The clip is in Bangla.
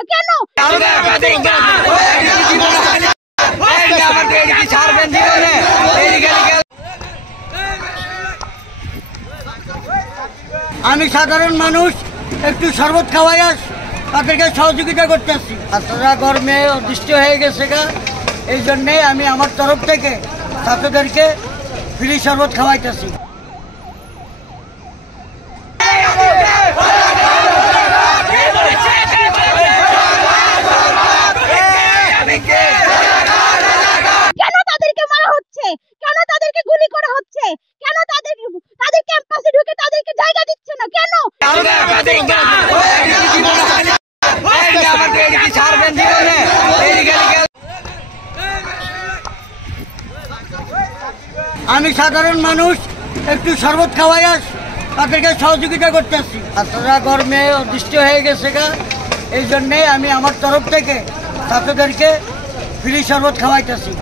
না কেন? আমি সাধারণ মানুষ, একটু শরবত খাওয়াই তাদেরকে সহযোগিতা করতেছি। ছাত্ররা গরমে অদৃষ্ট হয়ে গেছে এই জন্যে আমি আমার তরফ থেকে ছাত্রদেরকে ফ্রি শরবত খাওয়াইতেছি। কেন তাদেরকে মারা হচ্ছে? কেন তাদেরকে গুলি করা হচ্ছে? কেন তাদের ক্যাম্পাসে ঢুকে তাদেরকে জায়গা দিচ্ছে না কেন? আমি সাধারণ মানুষ, একটু শরবত খাওয়াই তাদেরকে সহযোগিতা করতেছি। ছাত্ররা গরমে অদৃষ্ট হয়ে গেছে এই জন্যে আমি আমার তরফ থেকে ছাত্রদেরকে ফ্রি শরবত খাওয়াইতেছি।